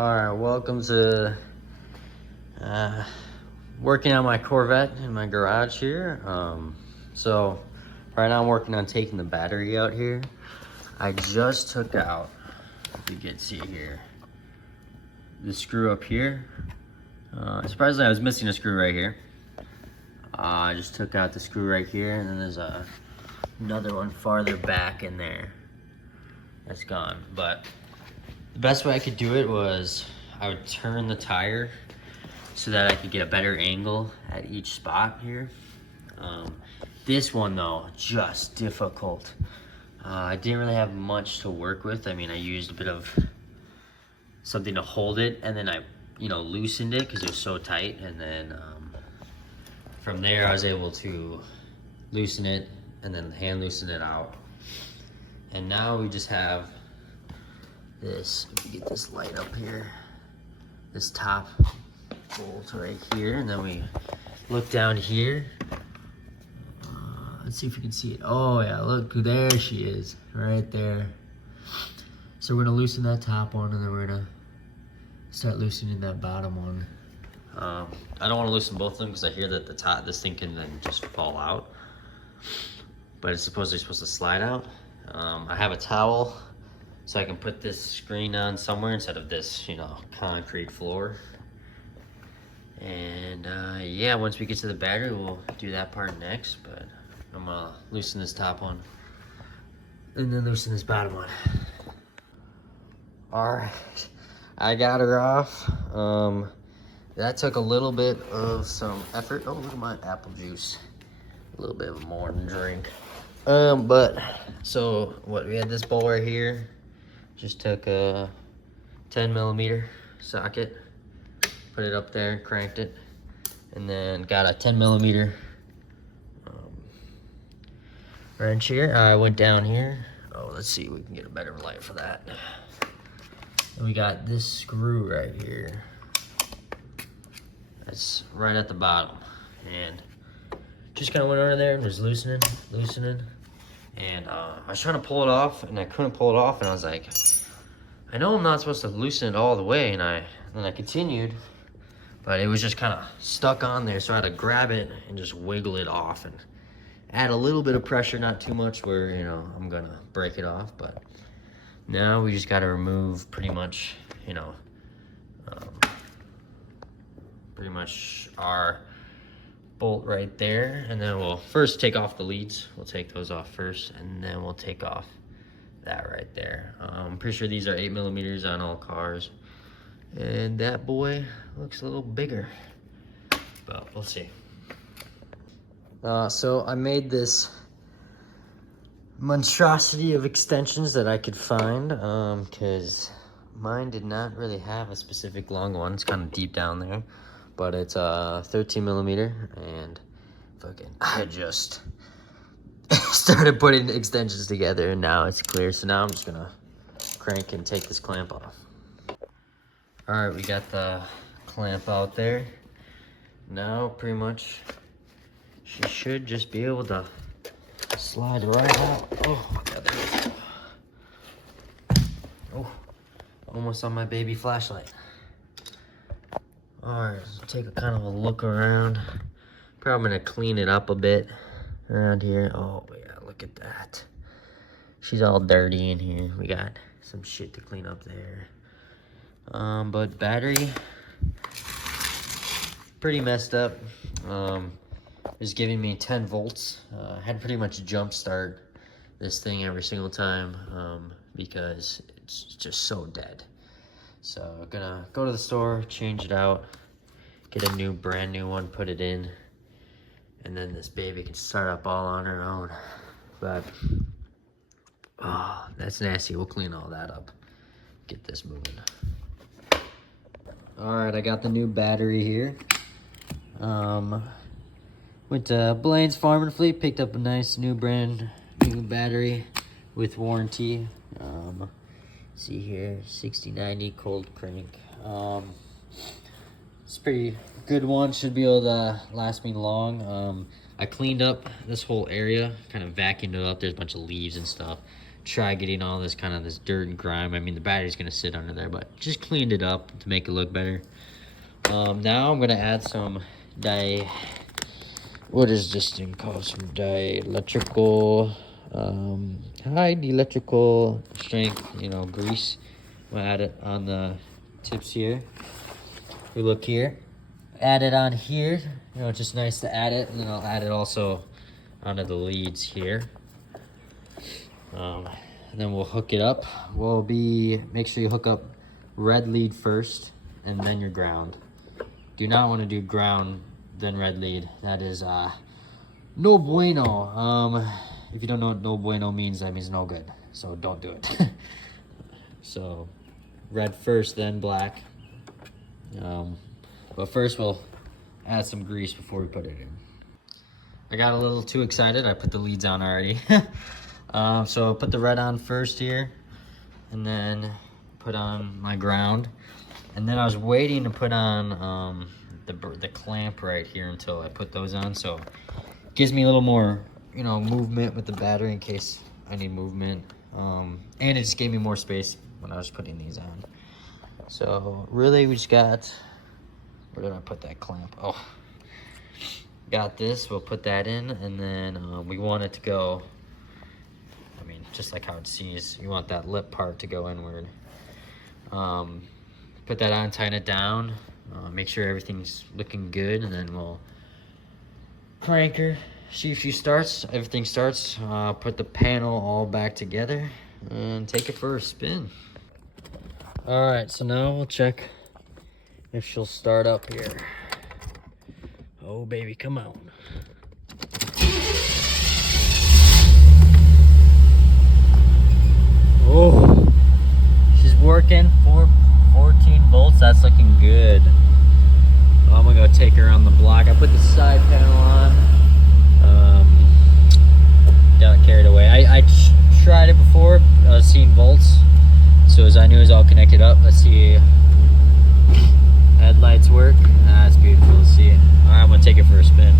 Alright, welcome to working on my Corvette in my garage here. So right now I'm working on taking the battery out here. I just took out, if you can see here, the screw up here. Surprisingly, I was missing a screw right here. I just took out the screw right here, and then there's another one farther back in there. That's gone. But the best way I could do it was I would turn the tire so that I could get a better angle at each spot here. This one though, just difficult. I didn't really have much to work with. I mean, I used a bit of something to hold it, and then I, loosened it because it was so tight, and then from there I was able to loosen it and then hand loosen it out. And now we just have this, if you get this light up here, this top bolt right here, and then we look down here. Let's see if you can see it. Oh yeah, look, there she is, right there. So we're gonna loosen that top one, and then we're gonna start loosening that bottom one. I don't want to loosen both of them because I hear that this thing can then just fall out, but it's supposed to slide out. I have a towel so I can put this screen on somewhere instead of this, concrete floor. And yeah, once we get to the battery, we'll do that part next. But I'm gonna loosen this top one and then loosen this bottom one. All right, I got her off. That took a little bit of some effort. Oh, look at my apple juice. A little bit of a morning drink. But so what, we had this bowl right here. Just took a 10mm socket, put it up there, cranked it, and then got a 10mm wrench here. I went down here. Oh, let's see if we can get a better light for that. And we got this screw right here. That's right at the bottom, and just kind of went over there and was loosening. And I was trying to pull it off, and I couldn't pull it off, and I was like, I know I'm not supposed to loosen it all the way, and then I continued, but it was just kind of stuck on there, so I had to grab it and just wiggle it off and add a little bit of pressure, not too much where, I'm gonna break it off. But now we just got to remove pretty much, pretty much our bolt right there, and then we'll first take off the leads. We'll take those off first, and then we'll take off that right there. I'm pretty sure these are 8mm on all cars, and that boy looks a little bigger, but we'll see. So I made this monstrosity of extensions that I could find, because mine did not really have a specific long one. It's kind of deep down there, but it's 13mm, and fucking I just started putting extensions together, and now it's clear. So now I'm just gonna crank and take this clamp off. All right, we got the clamp out there. Now pretty much she should just be able to slide right out. Oh God, there it is. Oh, almost on my baby flashlight. All right, so take a kind of a look around. Probably gonna clean it up a bit around here. Oh yeah, look at that. She's all dirty in here. We got some shit to clean up there. But battery, pretty messed up. It's giving me 10 volts. I had to pretty much jump start this thing every single time because it's just so dead. So I'm gonna go to the store, change it out, get a brand new one, put it in, and then this baby can start up all on her own. But oh, that's nasty. We'll clean all that up, get this moving. All right, I got the new battery here. Went to Blaine's Farm and Fleet, picked up a nice brand new battery with warranty. See here, 6090 cold crank. It's a pretty good one, should be able to last me long. I cleaned up this whole area, kind of vacuumed it up. There's a bunch of leaves and stuff. try getting all this kind of this dirt and grime. I mean, the battery's gonna sit under there, but just cleaned it up to make it look better. Now I'm gonna add some what is this thing called? Some dielectrical, high electrical strength, grease. I'm gonna add it on the tips here. We look here, add it on here. It's just nice to add it, and then I'll add it also onto the leads here. And then we'll hook it up. Make sure you hook up red lead first and then your ground. Do not want to do ground then red lead. That is no bueno. If you don't know what no bueno means, that means no good. So don't do it. So red first, then black. But first we'll add some grease before we put it in. I got a little too excited. I put the leads on already. So I'll put the red on first here, and then put on my ground. And then I was waiting to put on the clamp right here until I put those on. So it gives me a little more, movement with the battery in case I need movement. And it just gave me more space when I was putting these on. So really we just got, where did I put that clamp? Oh, got this. We'll put that in, and then we want it to go, just like how it sees. You want that lip part to go inward. Put that on, tighten it down, make sure everything's looking good, and then we'll crank her, see if she starts. Everything starts. Put the panel all back together and take it for a spin. All right, so now we'll check if she'll start up here. Oh baby, come on. Oh, she's working. 14 volts. That's looking good. I'm gonna go take her on the block. I put the side panel on. Got carried away. I tried it before. I was seeing volts, so as I knew it was all connected up. Let's see. Headlights work. That's beautiful to see. All right, I'm gonna take it for a spin.